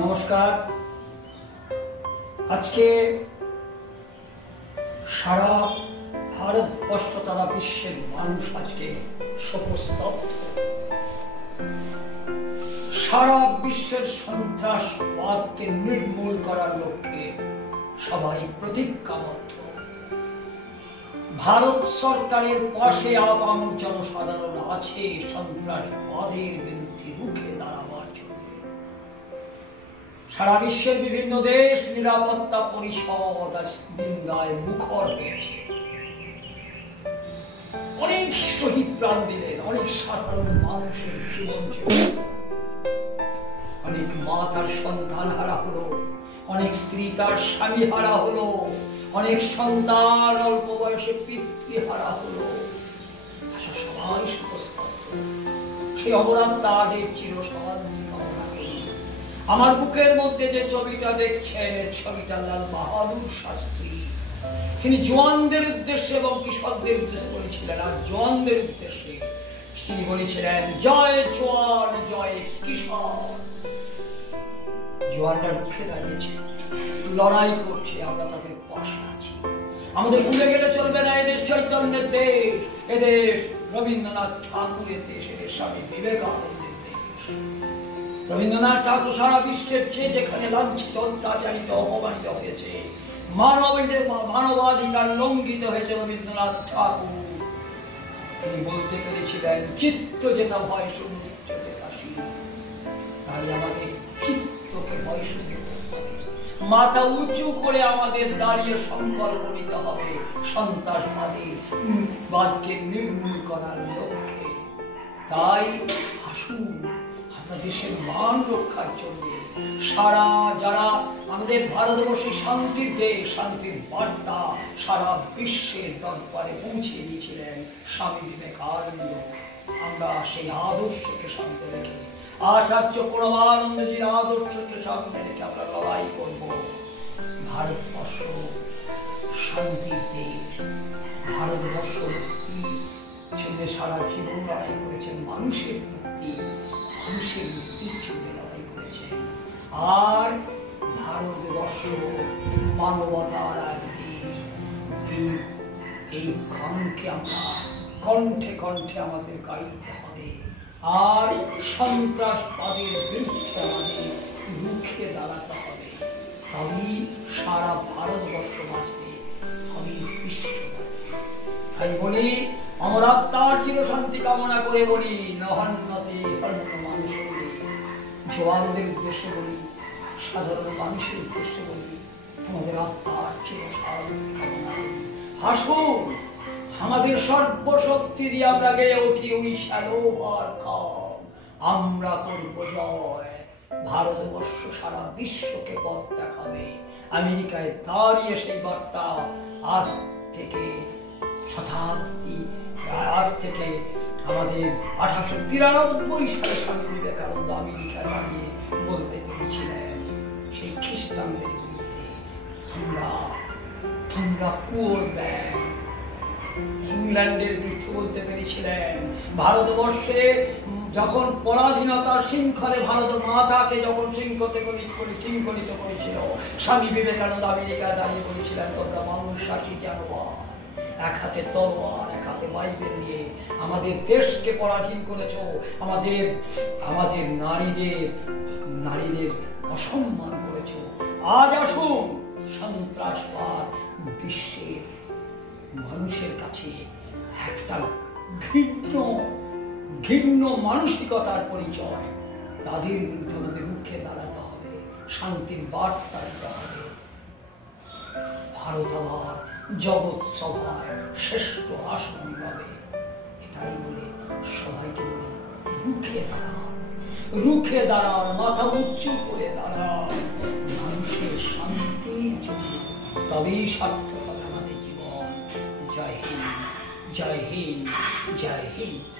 নমস্কার। আজকে সারা ভারতবর্ষ তথা বিশ্বের মানুষ আজকে শোকস্তব্ধ। সারা বিশ্বের সন্ত্রাসবাদকে নির্মূল করার লক্ষ্যে সবাই প্রতিজ্ঞাবদ্ধ। ভারত সরকারের পাশে আপাম জনসাধারণ আছে সন্ত্রাসবাদের বিরুদ্ধে রুখে দাঁড়াবার জন্য। সারা বিশ্বের বিভিন্ন দেশ নিরাপত্তা পরিষদ নিন্দায় মুখর হয়েছে। অনেক শহীদ প্রাণ দিলেন, অনেক সাধারণ মানুষের জীবন চলে, অনেক মা তার সন্তান হারা হলো, অনেক স্ত্রী তার স্বামী হারা হলো, অনেক সন্তান অল্প বয়সে পিতৃহারা হলো। সবাই সুস্থ। সেই অমরাত্মাদের চিরশান্তি কামনা করি। আমার বুকের মধ্যে যে ছবিটা দেখছেন, ছবিটা লাল বাহাদুর শাস্ত্রী। তিনি জওয়ানদের উদ্দেশ্যে এবং কিশোরদের উদ্দেশ্যে বলেছিলেন, আর জওয়ানদের উদ্দেশ্যে তিনি বলেছিলেন, জয় জওয়ান জয় কিশোর। জওয়ানরা রুখে দাঁড়িয়েছে, লড়াই করছে, আমরা তাদের পাশে আছি। আমাদের ভুলে গেলে চলবে না, এদেশ চৈতন্যের দেশ, এদেশ রবীন্দ্রনাথ ঠাকুরের দেশ, এদের স্বামী বিবেকানন্দের দেশ। রবীন্দ্রনাথ ঠাকুর সারা বিশ্বের চেয়ে যেখানে লাঞ্ছিত, অত্যাচারিত, অপমানিত হয়েছে, মানবাধিকার লঙ্ঘিত হয়েছে, রবীন্দ্রনাথ ঠাকুর তিনি বলতে পেরেছিলেন, চিত্ত যেটা ভয় সঙ্গীত যেটা শিব। তাই আমাদের চিত্তকে ভয় সঙ্গীত, মাথা উঁচু করে আমাদের দাঁড়িয়ে সংকল্প নিতে হবে সন্ত্রাসবাদকে নির্মূল করার লক্ষ্যে। তাই আসুন আমরা দেশের মান রক্ষার জন্য যারা আমাদের ভারতবর্ষে শান্তির দেশ, শান্তির বার্তা সারা বিশ্বের দরবারে পৌঁছে দিয়েছিলেন স্বামী বিবেকানন্দ, আমরা সেই আদর্শকে সামনে রেখে, আচার্য পরমানন্দজির আদর্শকে সামনে রেখে আমরা লড়াই করব। ভারতবর্ষ শান্তির দেশ। ভারতবর্ষ জন্য সারা জীবন লড়াই করেছেন, মানুষের মুক্তির জন্য লড়াই করেছেন। আর ভারতবর্ষ মানবতার এক দেশ। এই গানকে আমরা কণ্ঠে কণ্ঠে আমাদের গাইতে হবে, আর সন্ত্রাসবাদের বিরুদ্ধে আমাদের রুখে দাঁড়াতে হবে। তবেই সারা ভারতবর্ষ বাঁচবে, তবেই বিশ্ব বাঁচবে। তাই বলি, অমরাত্মার চিরশান্তি কামনা করে বলি, নহন্যতে হন্য মানুষের জওয়ানদের উদ্দেশ্যে বলি, সাধারণ মানুষের উদ্দেশ্যে বলি, তোমাদের আত্মার চিরশান্তি কামনা করি। হাসুন, আমাদের সর্বশক্তি দিয়ে আমরা গেয়ে উঠি, উই শ্যাল ওভারকাম, আমরা করব জয়। ভারতবর্ষ সারা বিশ্বকে পথ দেখাবে। আমেরিকায় দাঁড়িয়ে সেই বার্তা আজ থেকে আমাদের 1893 সালে স্বামী বিবেকানন্দ আমেরিকায় দাঁড়িয়ে বলতে পেরেছিলেন সেই খ্রিস্টানদের বিরুদ্ধে, তোমরা করবে। ইংল্যান্ডের বিরুদ্ধে বলতে পেরেছিলেন, ভারতবর্ষে যখন পরাধীনতার শৃঙ্খলে ভারত মাতাকে যখন শৃঙ্খলিত করেছিল, স্বামী বিবেকানন্দ আমেরিকায় দাঁড়িয়ে বলেছিলেন, তোমরা মানুষাসী জানোয়ার, এক হাতে তলোয়ার এক হাতে বাইবেল নিয়ে আমাদের দেশকে পরাধীন করেছ, আমাদের নারীদের অসম্মান করেছ। আজ আসুন, সন্ত্রাসবাদ বিশ্বের মানুষের কাছে একটা ঘৃণ্য মানসিকতার পরিচয়। তাদের বিরুদ্ধে আমাদের রুখে দাঁড়াতে হবে, শান্তির বার্তা দিতে হবে। ভারত আবার জগৎ সভায় শ্রেষ্ঠ আসন পাবে, এটাই বলে সবাইকে বলি, রুখে দাঁড়ান, মাথা উঁচু করে দাঁড়ান মানুষের শান্তির জন্য, তবেই সার্থক হবে আমাদের জীবন। জয় হিন্দ, জয় হিন্দ, জয় হিন্দ।